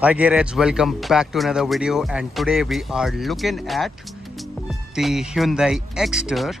Hi GearHeads, welcome back to another video, and today we are looking at the Hyundai Exter,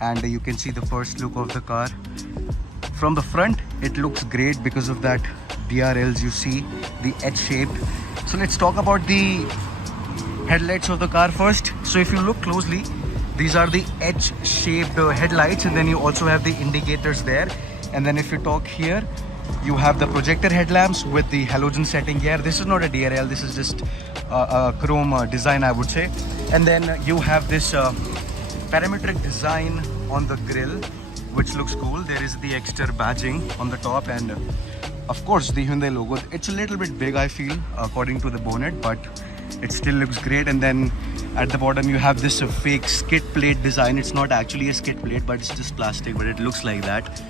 and you can see the first look of the car. From the front it looks great because of that DRLs you see, the edge shaped. So let's talk about the headlights of the car first. So if you look closely, these are the edge shaped headlights, and then you also have the indicators there. And then if you talk here, you have the projector headlamps with the halogen setting here. This is not a DRL, this is just a chrome design, I would say. And then you have this parametric design on the grille, which looks cool. There is the Exter badging on the top, and of course the Hyundai logo. It's a little bit big, I feel, according to the bonnet, but it still looks great. And then at the bottom you have this fake skid plate design. It's not actually a skid plate, but it's just plastic, but it looks like that.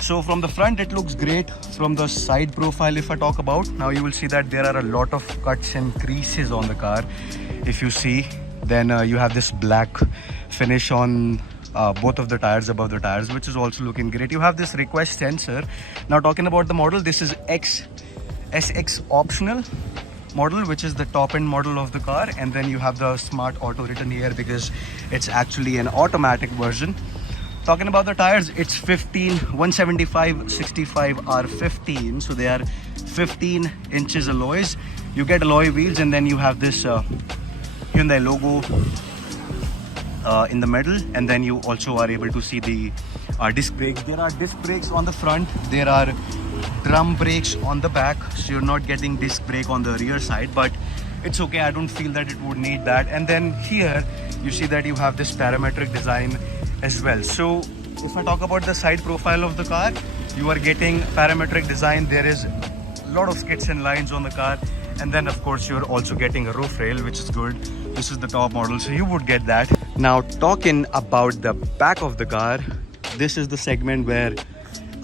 So from the front it looks great. From the side profile, if I talk about, now you will see that there are a lot of cuts and creases on the car. If you see, then you have this black finish on both of the tires, above the tires, which is also looking great. You have this request sensor. Now talking about the model, this is SX optional model, which is the top end model of the car. And then you have the smart auto written here because it's actually an automatic version. Talking about the tires, it's 175/65 R15, so they are 15 inches alloys. You get alloy wheels, and then you have this Hyundai logo in the middle, and then you also are able to see the disc brakes. There are disc brakes on the front, there are drum brakes on the back, so you're not getting disc brake on the rear side, but it's okay. I don't feel that it would need that. And then here you see that you have this parametric design as well. So if I talk about the side profile of the car, you are getting parametric design. There is a lot of skids and lines on the car, and then of course you're also getting a roof rail, which is good. This is the top model, so you would get that. Now talking about the back of the car, this is the segment where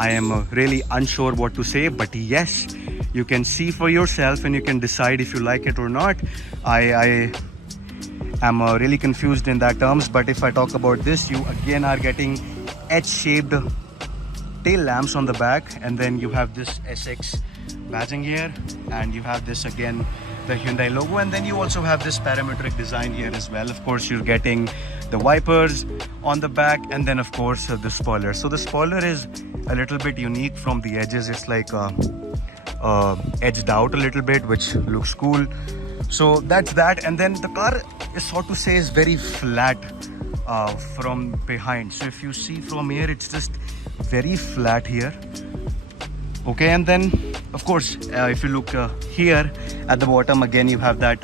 I am really unsure what to say, but yes, you can see for yourself and you can decide if you like it or not. I'm really confused in that terms, but if I talk about this, you again are getting edge-shaped tail lamps on the back, and then you have this SX badging here, and you have this again, the Hyundai logo, and then you also have this parametric design here as well. Of course, you're getting the wipers on the back, and then of course the spoiler. So the spoiler is a little bit unique from the edges. It's like edged out a little bit, which looks cool. So that's that. And then the car is, so to say, is very flat from behind. So if you see from here, it's just very flat here. Okay, and then of course if you look here at the bottom, again you have that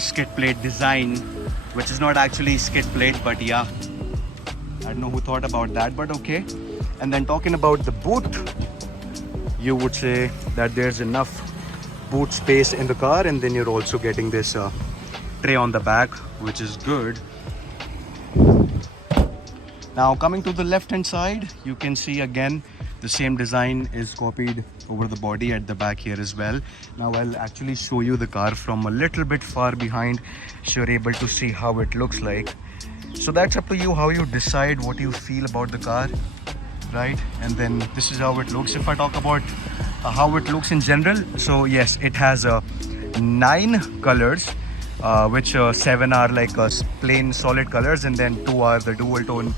skid plate design, which is not actually skid plate, but yeah, I don't know who thought about that, but okay. And then talking about the boot, you would say that there's enough boot space in the car, and then you're also getting this tray on the back, which is good. Now coming to the left hand side, you can see again the same design is copied over the body at the back here as well. Now I'll actually show you the car from a little bit far behind, so you're able to see how it looks like. So that's up to you, how you decide what you feel about the car, right? And then this is how it looks. If I talk about how it looks in general, so yes, it has 9 colors, which 7 are like plain solid colors, and then 2 are the dual tone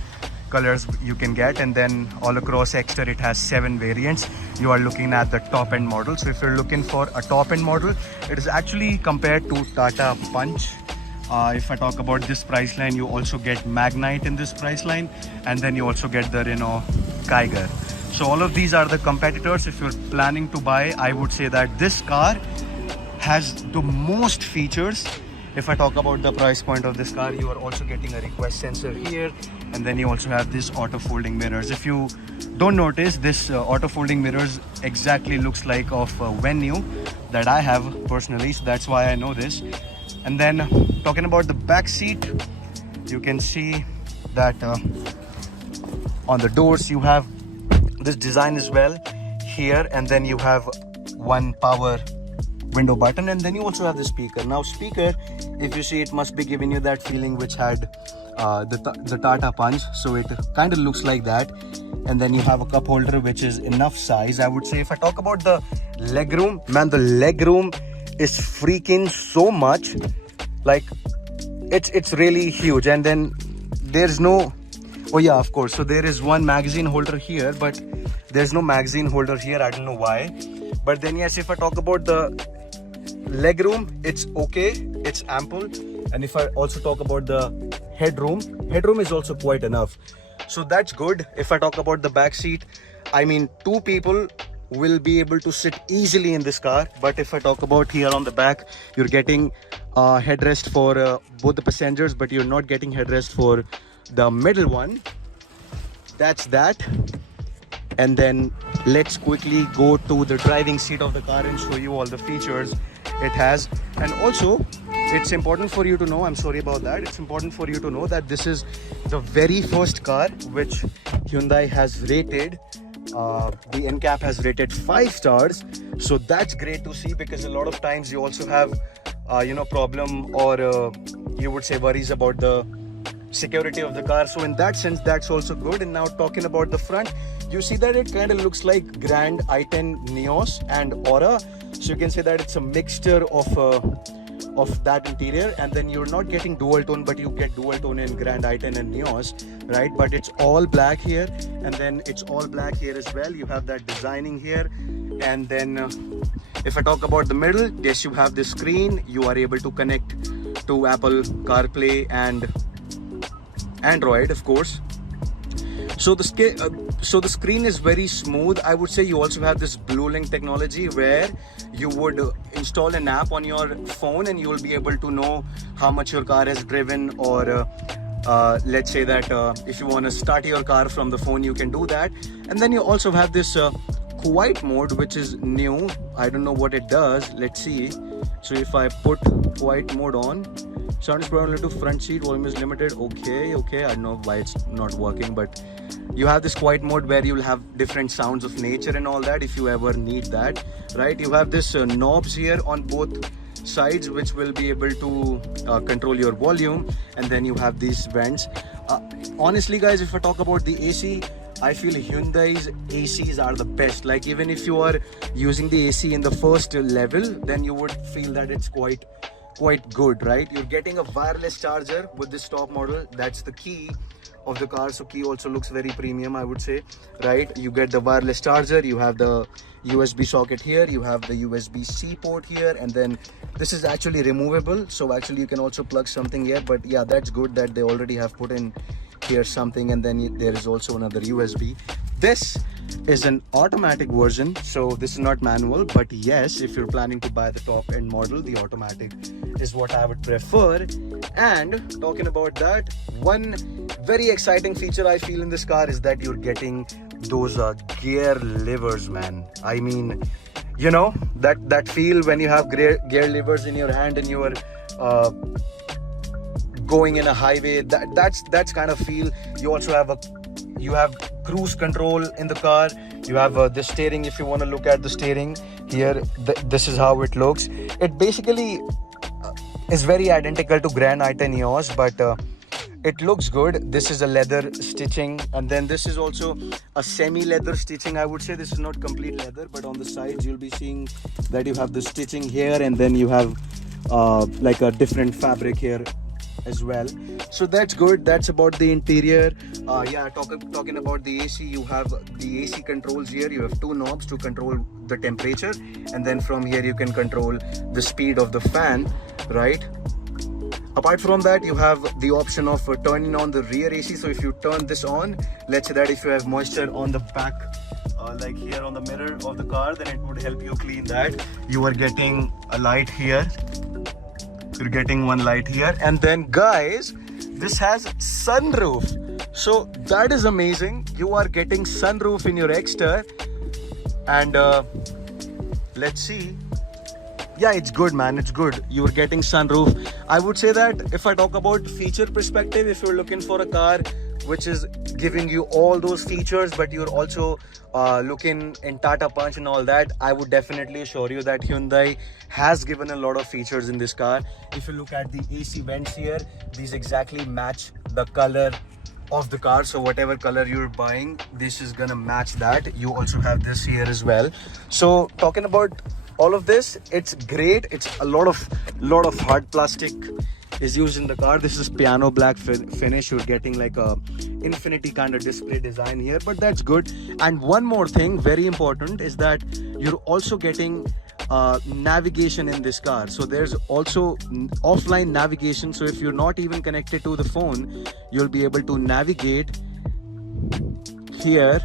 colors you can get. And then all across Exter it has 7 variants. You are looking at the top end model. So if you're looking for a top end model, it is actually compared to Tata Punch. If I talk about this price line, you also get Magnite in this price line, and then you also get the Renault Kiger. So all of these are the competitors. If you're planning to buy, I would say that this car has the most features. If I talk about the price point of this car, you are also getting a request sensor here, and then you also have this auto folding mirrors. If you don't notice, this auto folding mirrors exactly looks like of Venue that I have personally, so that's why I know this. And then talking about the back seat, you can see that on the doors you have this design as well here, and then you have one power window button, and then you also have the speaker. Now speaker, if you see, it must be giving you that feeling which had the Tata Punch, so it kind of looks like that. And then you have a cup holder which is enough size, I would say. If I talk about the Legroom, man, the legroom is freaking so much. Like, it's really huge. And then there's no, oh yeah, of course, so there is one magazine holder here, but there's no magazine holder here. I don't know why. But then yes, if I talk about the legroom, it's okay, it's ample. And if I also talk about the headroom is also quite enough, so that's good. If I talk about the back seat, I mean, two people will be able to sit easily in this car. But if I talk about here on the back, you're getting headrest for both the passengers, but you're not getting headrest for the middle one. That's that. And then let's quickly go to the driving seat of the car and show you all the features it has. And also, it's important for you to know, I'm sorry about that, it's important for you to know that this is the very first car which Hyundai has rated, the NCAP has rated 5 stars. So that's great to see, because a lot of times you also have problem, or you would say worries about the security of the car. So in that sense, that's also good. And now talking about the front, you see that it kind of looks like Grand i10 Nios and Aura. So you can say that it's a mixture of that interior. And then you're not getting dual tone, but you get dual tone in Grand i10 and Nios, right? But it's all black here, and then it's all black here as well. You have that designing here. And then if I talk about the middle, yes, you have this screen. You are able to connect to Apple CarPlay and Android, of course. So the screen is very smooth. I would say you also have this Blue Link technology, where you would install an app on your phone and you will be able to know how much your car has driven, or let's say that if you want to start your car from the phone, you can do that. And then you also have this quiet mode, which is new. I don't know what it does. Let's see. So if I put quiet mode on, sound is probably to front seat, volume is limited. Okay, I don't know why it's not working, but you have this quiet mode where you'll have different sounds of nature and all that if you ever need that, right? You have this knobs here on both sides, which will be able to control your volume. And then you have these vents. Honestly guys, if I talk about the AC, I feel Hyundai's ACs are the best. Like, even if you are using the AC in the first level, then you would feel that it's quite good, right? You're getting a wireless charger with this top model. That's the key of the car. So key also looks very premium, I would say, right? You get the wireless charger, you have the USB socket here, you have the USB-C port here, and then this is actually removable, so actually you can also plug something here. But yeah, that's good that they already have put in here something. And then there is also another USB. This is an automatic version, so this is not manual. But yes, if you're planning to buy the top end model, the automatic is what I would prefer. And talking about that, one very exciting feature I feel in this car is that you're getting those gear levers, man. I mean, you know, that feel when you have gear levers in your hand and you are going in a highway, that's kind of feel. You also have you have cruise control in the car. You have the steering. If you want to look at the steering here, this is how it looks. It basically is very identical to Grand i10 Nios, but it looks good. This is a leather stitching, and then this is also a semi-leather stitching, I would say. This is not complete leather, but on the sides you'll be seeing that you have the stitching here, and then you have like a different fabric here as well. So that's good. That's about the interior. Yeah, talking about the AC, you have the AC controls here. You have two knobs to control the temperature, and then from here you can control the speed of the fan, right? Apart from that, you have the option of turning on the rear AC. So if you turn this on, let's say that if you have moisture on the back, like here on the mirror of the car, then it would help you clean that. You are getting a light here. You're getting one light here. And then guys, this has sunroof. So that is amazing. You are getting sunroof in your Exter. And let's see. Yeah, it's good, man. It's good. You're getting sunroof. I would say that if I talk about feature perspective, if you're looking for a car which is giving you all those features, but you're also looking in Tata Punch and all that, I would definitely assure you that Hyundai has given a lot of features in this car. If you look at the AC vents here, these exactly match the color of the car. So whatever color you're buying, this is gonna match that. You also have this here as well. So talking about all of this, it's great. It's a lot of hard plastic is used in the car. This is piano black finish. You're getting like a infinity kind of display design here, but that's good. And one more thing, very important, is that you're also getting navigation in this car. So there's also offline navigation. So if you're not even connected to the phone, you'll be able to navigate here,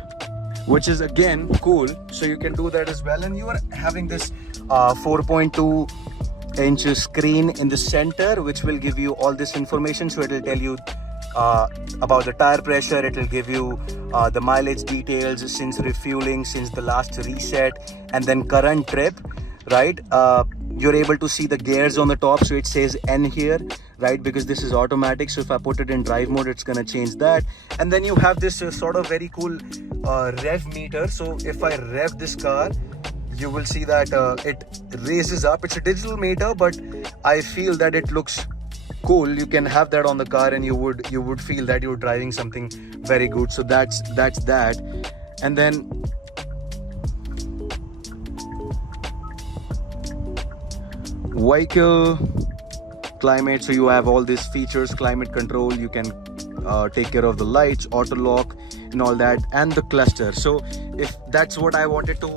which is again cool. So you can do that as well. And you are having this 4.2 inch screen in the center, which will give you all this information. So it will tell you about the tire pressure, it will give you the mileage details since refueling, since the last reset, and then current trip, right? You're able to see the gears on the top, so it says N here, right? Because this is automatic. So if I put it in drive mode, it's gonna change that. And then you have this sort of very cool rev meter. So if I rev this car, you will see that it raises up. It's a digital meter, but I feel that it looks cool. You can have that on the car and you would feel that you're driving something very good. So that's that. And then vehicle climate. So you have all these features, climate control. You can take care of the lights, auto lock and all that, and the cluster. So if that's what I wanted to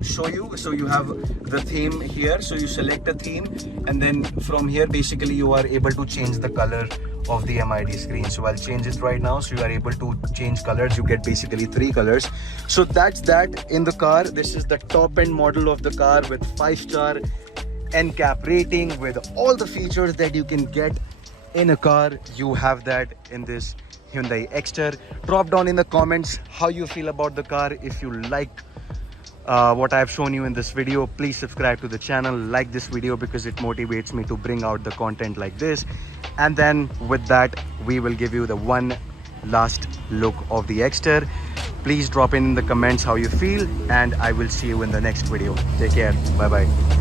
show you. So you have the theme here, so you select a theme, and then from here basically you are able to change the color of the MID screen. So I'll change it right now. So you are able to change colors. You get basically 3 colors. So that's that in the car. This is the top end model of the car with 5-star NCAP rating, with all the features that you can get in a car. You have that in this Hyundai Exter. Drop down in the comments how you feel about the car. If you like what I've shown you in this video, please subscribe to the channel, like this video, because it motivates me to bring out the content like this. And then with that, we will give you the one last look of the Exter. Please drop in the comments how you feel, and I will see you in the next video. Take care. Bye bye.